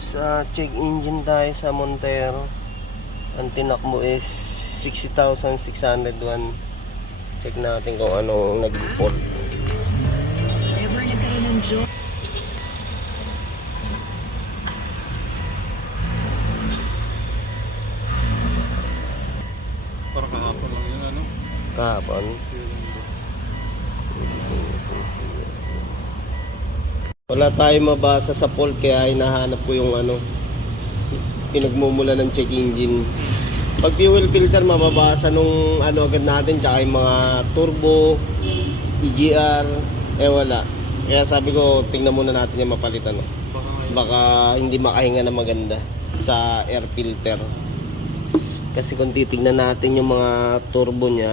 paps, check engine tayo sa Montero. Ang tinakbo is 60,601. Check natin kung anong nag-default. Ever nagkaroon ng joke? Parang kahapon lang yun, ano? Kahapon. Wala tayong mabasa sa fault kaya hinahanap ko yung pinagmumula ng check engine. Pag fuel filter mababasa nung agad natin, tsaka yung mga turbo, EGR, wala. Kaya sabi ko tingnan muna natin yung mapalitan. Baka hindi makahinga na maganda sa air filter. Kasi kung titignan natin yung mga turbo nya,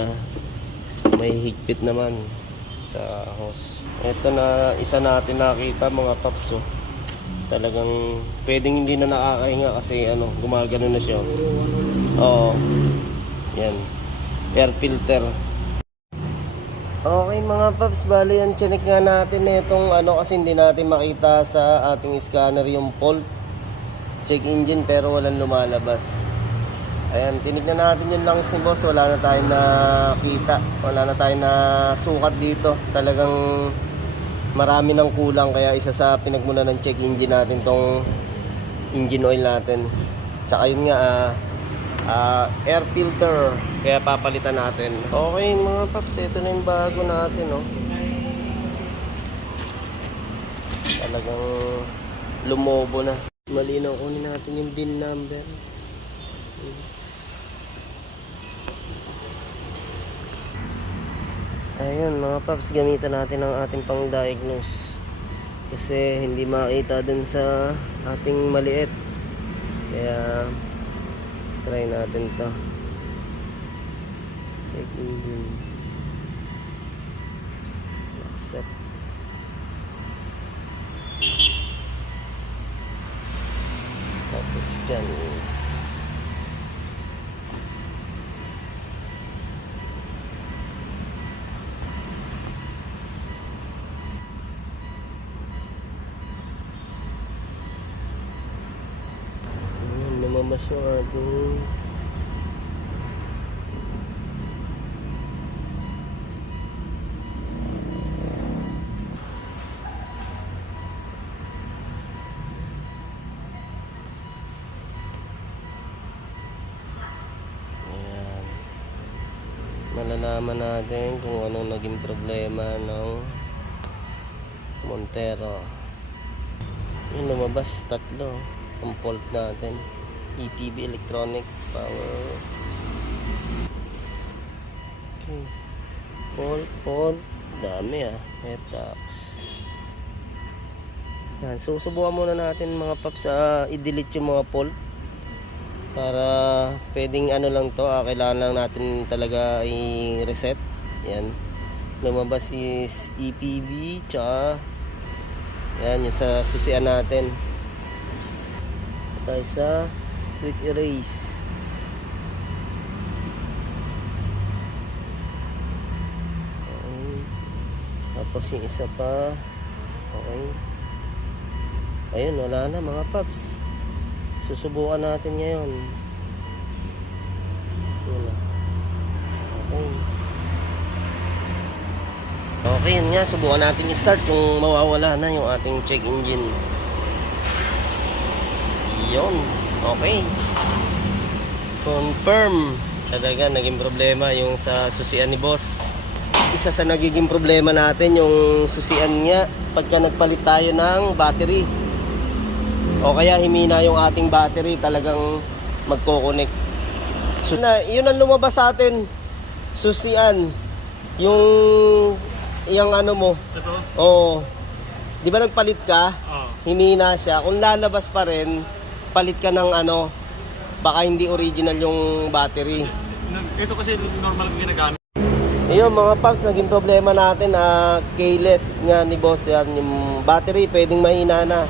may higpit naman sa hose. Ito na isa natin nakita mga paps. Talagang pwedeng hindi na nakakahinga kasi gumagano na siya. Oo. Yan. Air filter. Okay mga paps, bali yan chinek nga natin itong kasi hindi natin makita sa ating scanner yung fault. Check engine pero walang lumalabas. Ayan, tinignan natin yung langis ni boss, wala na tayong nakita, wala na tayong nasukat dito. Talagang marami ng kulang, kaya isa sa pinagmula ng check engine natin tong engine oil natin. Tsaka yun nga, air filter, kaya papalitan natin. Okay mga paps, ito na yung bago natin, Talagang lumobo na. Malinaw, kunin natin yung VIN number. Ayun mga paps, gamitan natin ang ating pang diagnose kasi hindi makita dun sa ating maliit, kaya try natin to. Check engine, accept. Tapos scan. Masyado. Ayan. Malalaman natin kung anong naging problema ng Montero. Yung lumabas tatlo ang fault natin. EPB, electronic power. Okay. Fault. Dami Metax. Yan. So, subukan muna natin mga paps i-delete yung mga fault. Para pwedeng lang to. Kailangan lang natin talaga i-reset. Yan. Lumabas is EPB. Tsaka yan yung sa susian natin. Tayo sa quick erase. Okay. Tapos yung isa pa. Okay. Ayun, wala na mga paps. Susubukan natin ngayon. Yun. Okay. Okay, yun nga. Subukan natin i-start kung mawawala na yung ating check engine. Yun. Okay. Confirm. Talaga naging problema yung sa susian ni boss. Isa sa nagiging problema natin yung susian niya pagka nagpalit tayo ng battery. O kaya himina yung ating battery, talagang magko-connect. So, yun ang lumabas sa atin. Susian. Yung mo. Ito? Oo. Di ba nagpalit ka? Oo. Himina siya. Kung lalabas pa rin, palit ka ng baka hindi original yung battery. Ito kasi normal ang ginagamit. Ayun mga paps, naging problema natin keyless nga ni boss yan. Yung battery pwedeng mahina na.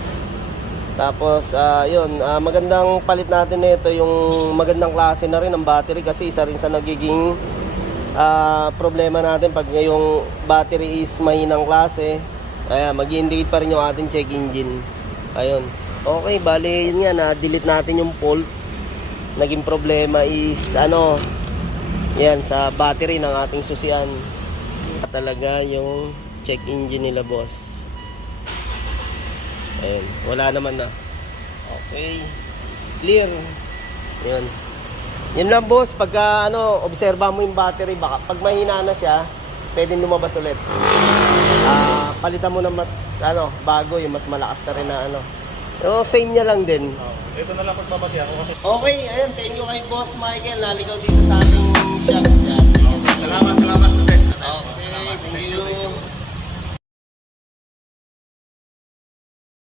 Tapos yun, magandang palit natin nito yung magandang klase na rin ng battery, kasi isa rin sa nagiging problema natin pag yung battery is mahinang klase. Mag-indicate pa rin yung ating check engine. Ayun. Okay, bali yun nga, na-delete natin yung fault. Naging problema is yan, sa battery ng ating susian. Talaga yung check engine nila, boss. Ayun, wala naman na. Okay, clear. Yun. Yun lang, boss, pagka obserba mo yung battery, baka pag mahina na siya, pwedeng lumabas ulit. Palitan mo na mas bago, yung mas malakas na rin na Yung same niya lang din. Ito na lang pagbabasi ako kasi. Okay, ayun, thank you kay Boss Michael. Naligaw dito sa ating shop. Yan, thank you. Salamat. Best. Okay, thank you.